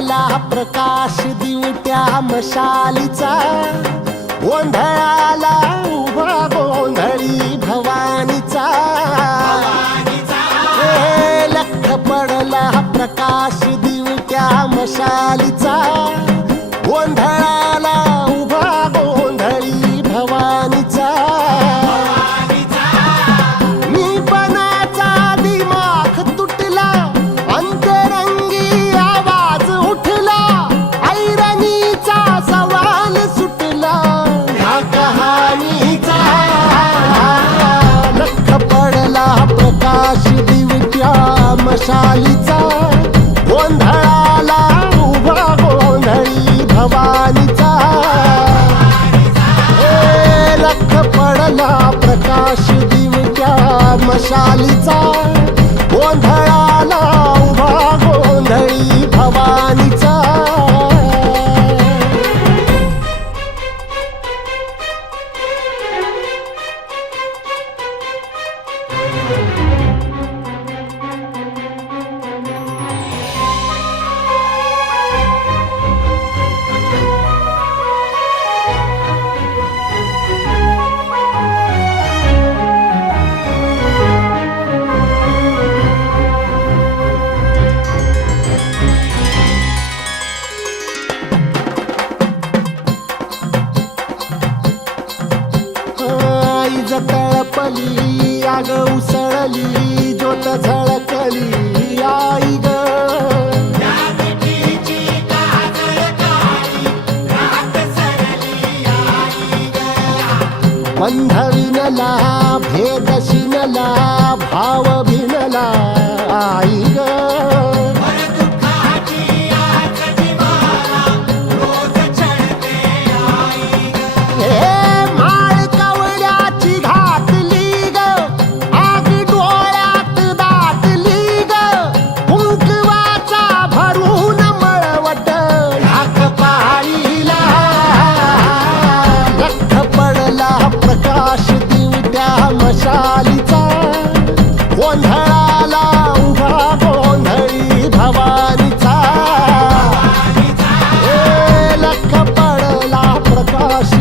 पडला प्रकाश दिवट्या मशालीचा, गोंधळाला उभा गोंधळी भवानीचा. लख पडला प्रकाश दिवट्या मशालीचा, गोंधळाला उभा गोंधळी भवानीचा. मीपणाचा दिमाग तुटला, अंतरंगी आवाज उठला, ऐरणीचा सवाल सुटला ह्या कहाणीचा. लख पडला प्रकाश दिवट्या मशालीचा, गोंधळाला उभा गोंधळी भवानीचा. लख पडला प्रकाश दिवट्या मशालीचा, गोंधळाला उभा गोंधळी भवानीचा. तळपली आग उसळली, ज्योत झळकली आई ग. बंध विनला भेद शिनला, भाव भिनला आई ग. प्रकाश दिवट्या मशालीचा, गोंधळाला उभा गोंधळी भवानीचा. लख पडला प्रकाश